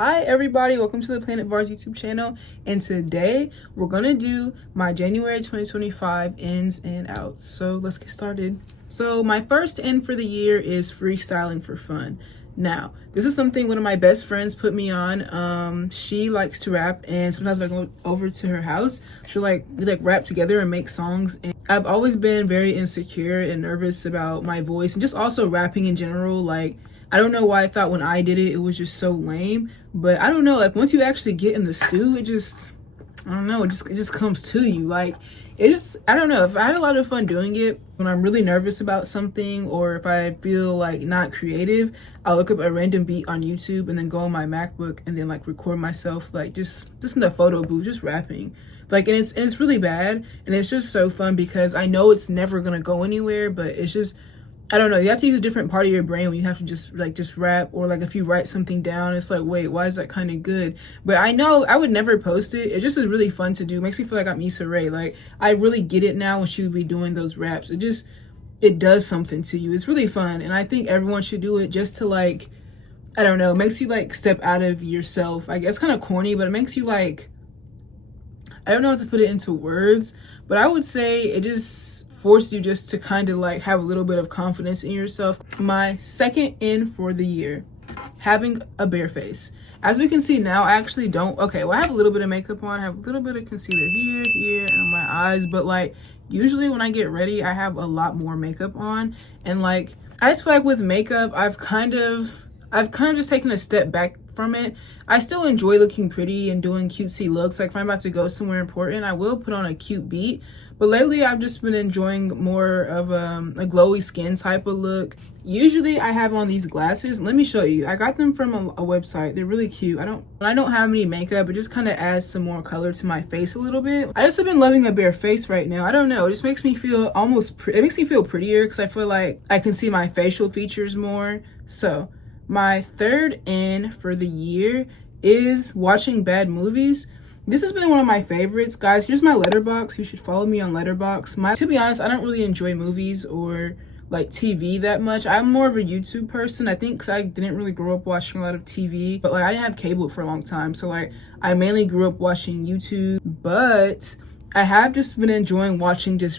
Hi everybody, welcome to the Planetvarz YouTube channel, and today we're gonna do my January 2025 ins and outs. So let's get started. So my first in for the year is freestyling for fun. Now, this is something one of my best friends put me on. She likes to rap, and sometimes when I go over to her house, we rap together and make songs. And I've always been very insecure and nervous about my voice and just also rapping in general. Like, I don't know why I thought when I did it, it was just so lame. But I don't know, like once you actually get in the stew, it just comes to you. Like I don't know, if I had a lot of fun doing it. When I'm really nervous about something, or if I feel like not creative, I'll look up a random beat on YouTube and then go on my MacBook and then like record myself like just in the photo booth, just rapping. Like, and it's really bad, and it's just so fun because I know it's never gonna go anywhere, but it's just, I don't know, you have to use a different part of your brain when you have to just rap, or like if you write something down, it's like, wait, why is that kind of good? But I know I would never post it. It just is really fun to do. It makes me feel like I'm Issa Rae. Like, I really get it now when she would be doing those raps. It does something to you. It's really fun, and I think everyone should do it just to like, I don't know, it makes you like step out of yourself. I guess it's kind of corny, but it makes you like, I don't know how to put it into words, but I would say it just force you just to kind of like have a little bit of confidence in yourself. My second in for the year, having a bare face. As we can see now, I actually don't, okay, well I have a little bit of makeup on, I have a little bit of concealer here, and on my eyes, but like usually when I get ready, I have a lot more makeup on, and like I just feel like with makeup, I've kind of just taken a step back from it. I still enjoy looking pretty and doing cutesy looks. Like if I'm about to go somewhere important, I will put on a cute beat. But lately, I've just been enjoying more of a glowy skin type of look. Usually, I have on these glasses. Let me show you. I got them from a website. They're really cute. When I don't have any makeup, it just kind of adds some more color to my face a little bit. I just have been loving a bare face right now. I don't know. It just makes me feel it makes me feel prettier because I feel like I can see my facial features more. So, my third in for the year is watching bad movies. This has been one of my favorites. Guys, here's my Letterboxd. You should follow me on Letterboxd. To be honest, I don't really enjoy movies or like TV that much. I'm more of a YouTube person, I think, because I didn't really grow up watching a lot of TV. But like I didn't have cable for a long time. So like I mainly grew up watching YouTube. But I have just been enjoying watching just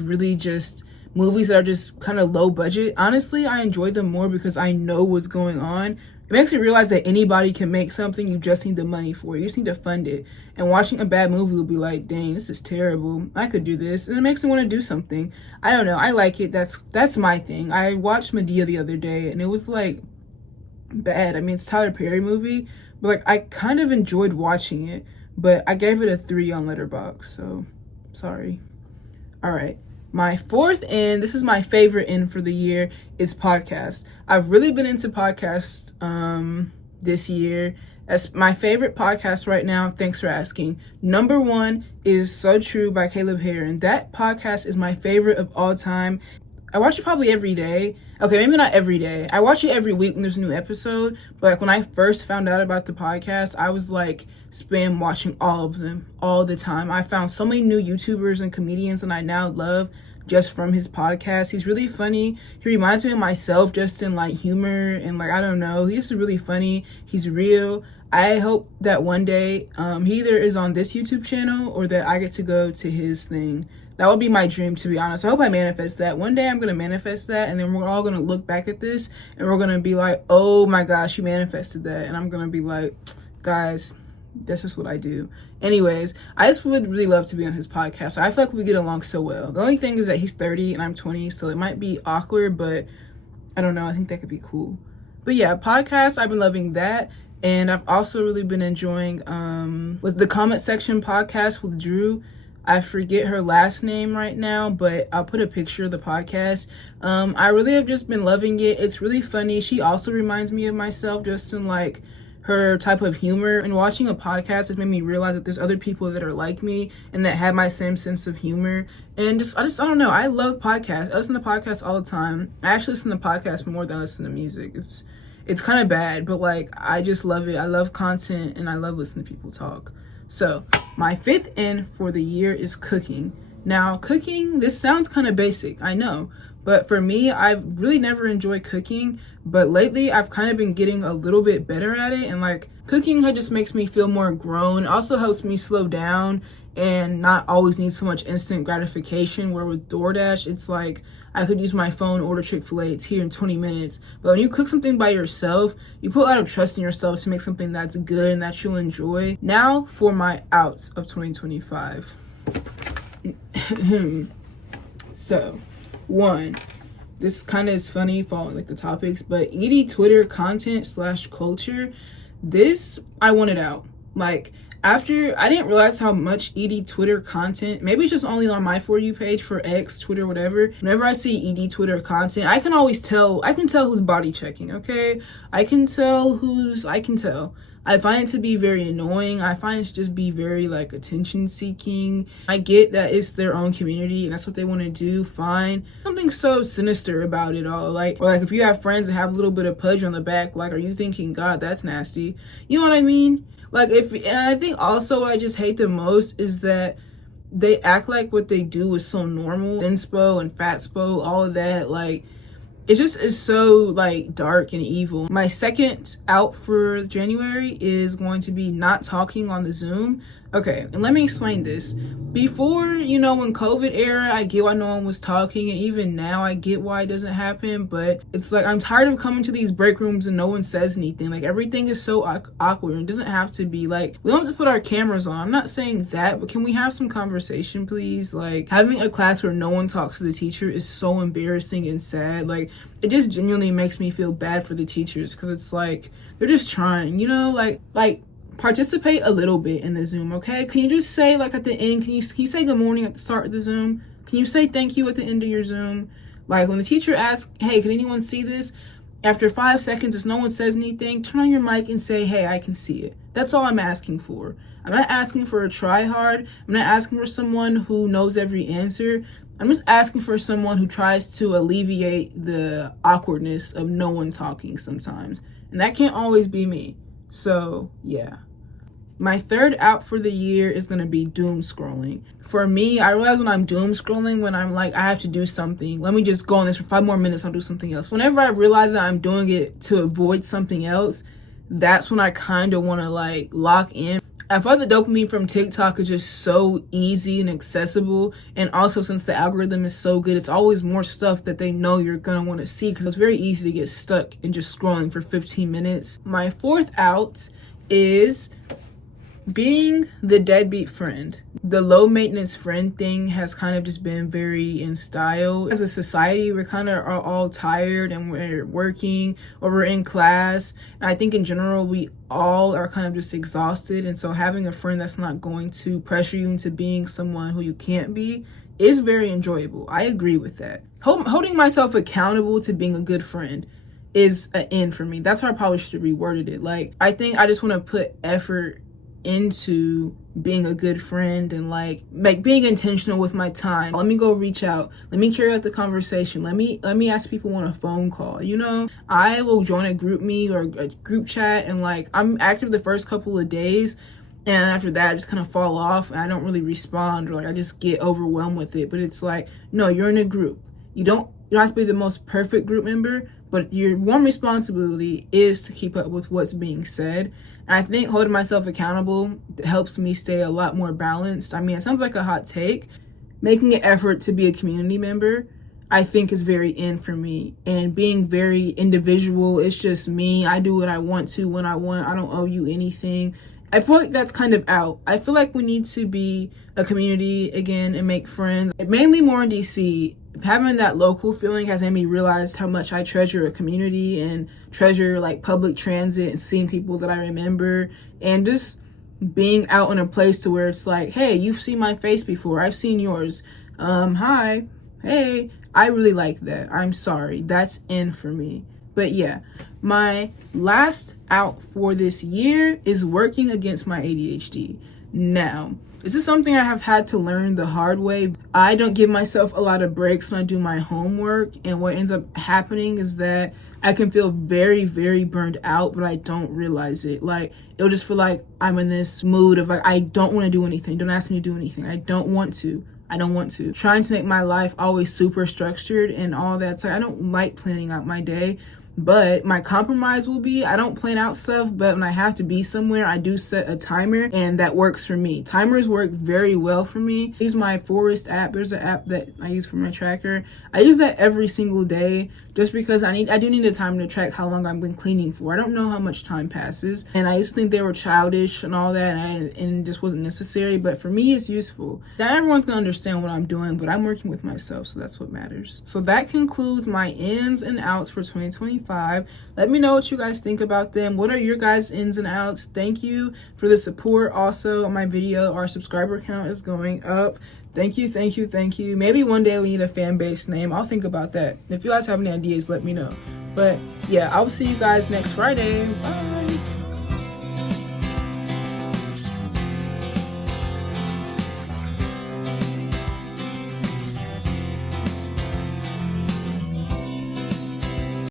movies that are just kind of low budget. Honestly, I enjoy them more because I know what's going on. It makes me realize that anybody can make something. You just need the money for it. You just need to fund it. And watching a bad movie will be like, dang, this is terrible. I could do this. And it makes me want to do something. I don't know. I like it. That's my thing. I watched Medea the other day, and it was like bad. I mean, it's a Tyler Perry movie, but like I kind of enjoyed watching it. But I gave it a 3 on Letterboxd, so sorry. All right. My fourth in, this is my favorite in for the year, is podcast. I've really been into podcasts this year. As my favorite podcast right now, thanks for asking, number 1 is So True by Caleb Heron. That podcast is my favorite of all time. I watch it probably every day. Okay, maybe not every day. I watch it every week when there's a new episode. But like when I first found out about the podcast, I was like spam watching all of them all the time. I found so many new YouTubers and comedians that I now love just from his podcast. He's really funny. He reminds me of myself just in like humor and like, I don't know. He's just really funny. He's real. I hope that one day he either is on this YouTube channel or that I get to go to his thing. That would be my dream, to be honest. I hope I manifest that. One day I'm going to manifest that, and then we're all going to look back at this and we're going to be like, oh my gosh, you manifested that. And I'm going to be like, guys, that's just what I do. Anyways, I just would really love to be on his podcast. I feel like we get along so well. The only thing is that he's 30 and I'm 20, so it might be awkward, but I don't know. I think that could be cool. But yeah, podcasts, I've been loving that. And I've also really been enjoying with the comment section podcast with Drew. I forget her last name right now, but I'll put a picture of the podcast. I really have just been loving it. It's really funny. She also reminds me of myself just in like her type of humor. And watching a podcast has made me realize that there's other people that are like me and that have my same sense of humor. And I don't know. I love podcasts. I listen to podcasts all the time. I actually listen to podcasts more than I listen to music. It's kind of bad, but like I just love it. I love content and I love listening to people talk. So my 5th in for the year is cooking. Now cooking, this sounds kind of basic, I know, but for me, I've really never enjoyed cooking, but lately I've kind of been getting a little bit better at it. And like Cooking just makes me feel more grown. It also helps me slow down and not always need so much instant gratification, where with DoorDash, it's like I could use my phone, order Chick-fil-A, it's here in 20 minutes. But when you cook something by yourself, you put a lot of trust in yourself to make something that's good and that you'll enjoy. Now for my outs of 2025. So, one, this kind of is funny following like the topics, but ED Twitter content / culture, this I wanted out. Like, after I didn't realize how much ED Twitter content, maybe it's just only on my For You page for X, Twitter, whatever. Whenever I see ED Twitter content, I can tell who's body checking, okay? I can tell. I find it to be very annoying. I find it to just be very like attention seeking. I get that it's their own community and that's what they want to do, fine. Something so sinister about it all. Or if you have friends that have a little bit of pudge on the back, like, are you thinking, God, that's nasty? You know what I mean? And I think also what I just hate the most is that they act like what they do is so normal. Inspo and Fatspo, all of that, like, it just is so like dark and evil. My second out for January is going to be not talking on the Zoom. Okay, and let me explain this. Before, when COVID era, I get why no one was talking, and even now I get why it doesn't happen, but it's like I'm tired of coming to these break rooms and no one says anything. Like, everything is so awkward. It doesn't have to be like, we don't have to put our cameras on. I'm not saying that, but can we have some conversation, please? Like, having a class where no one talks to the teacher is so embarrassing and sad. Like, it just genuinely makes me feel bad for the teachers, because it's like they're just trying, like participate a little bit in the Zoom, okay? Can you just say, like, at the end, can you say good morning at the start of the Zoom? Can you say thank you at the end of your Zoom? Like, when the teacher asks, hey, can anyone see this? After 5 seconds, if no one says anything, turn on your mic and say, hey, I can see it. That's all I'm asking for. I'm not asking for a try hard. I'm not asking for someone who knows every answer. I'm just asking for someone who tries to alleviate the awkwardness of no one talking sometimes. And that can't always be me. So, yeah. My third out for the year is going to be doom scrolling. For me, I realize when I'm doom scrolling, when I'm like, I have to do something. Let me just go on this for 5 more minutes, I'll do something else. Whenever I realize that I'm doing it to avoid something else, that's when I kind of want to like lock in. I feel like the dopamine from TikTok is just so easy and accessible. And also, since the algorithm is so good, it's always more stuff that they know you're going to want to see, because it's very easy to get stuck in just scrolling for 15 minutes. My fourth out is being the deadbeat friend. The low maintenance friend thing has kind of just been very in style. As a society, we're kind of are all tired and we're working or we're in class. And I think in general, we all are kind of just exhausted. And so having a friend that's not going to pressure you into being someone who you can't be is very enjoyable. I agree with that. Holding myself accountable to being a good friend is an end for me. That's how I probably should have reworded it. Like, I think I just want to put effort into being a good friend and like being intentional with my time. Let me go reach out. Let me carry out the conversation. Let me ask people on a phone call. I will join a group meet or a group chat, and like I'm active the first couple of days, and after that I just kind of fall off and I don't really respond, or like I just get overwhelmed with it. But it's like, no, you're in a group. You don't have to be the most perfect group member, but your one responsibility is to keep up with what's being said. And I think holding myself accountable helps me stay a lot more balanced. I mean, it sounds like a hot take. Making an effort to be a community member, I think, is very in for me. And being very individual, it's just me. I do what I want to when I want. I don't owe you anything. I feel like that's kind of out. I feel like we need to be a community again and make friends. Mainly more in DC. Having that local feeling has made me realize how much I treasure a community and treasure like public transit and seeing people that I remember, and just being out in a place to where it's like, hey, you've seen my face before. I've seen yours. Hi. Hey. I really like that. I'm sorry. That's in for me. But yeah, my last out for this year is working against my ADHD. Now, this is something I have had to learn the hard way. I don't give myself a lot of breaks when I do my homework, and what ends up happening is that I can feel very, very burned out, but I don't realize it. Like, it'll just feel like I'm in this mood of like, I don't want to do anything. Don't ask me to do anything. I don't want to. Trying to make my life always super structured and all that. So I don't like planning out my day. But my compromise will be, I don't plan out stuff, but when I have to be somewhere, I do set a timer, and that works for me. Timers work very well for me. I use my Forest app. There's an app that I use for my tracker. I use that every single day just because I do need a timer to track how long I've been cleaning for. I don't know how much time passes, and I used to think they were childish and all that, and it just wasn't necessary, but for me, it's useful. Not everyone's gonna understand what I'm doing, but I'm working with myself, so that's what matters. So that concludes my ins and outs for 2025. Let me know what you guys think about them. What are your guys' ins and outs? Thank you for the support. Also, on my video, our subscriber count is going up. Thank you, thank you, thank you. Maybe one day we need a fan-based name. I'll think about that. If you guys have any ideas, let me know. But yeah, I will see you guys next Friday. Bye.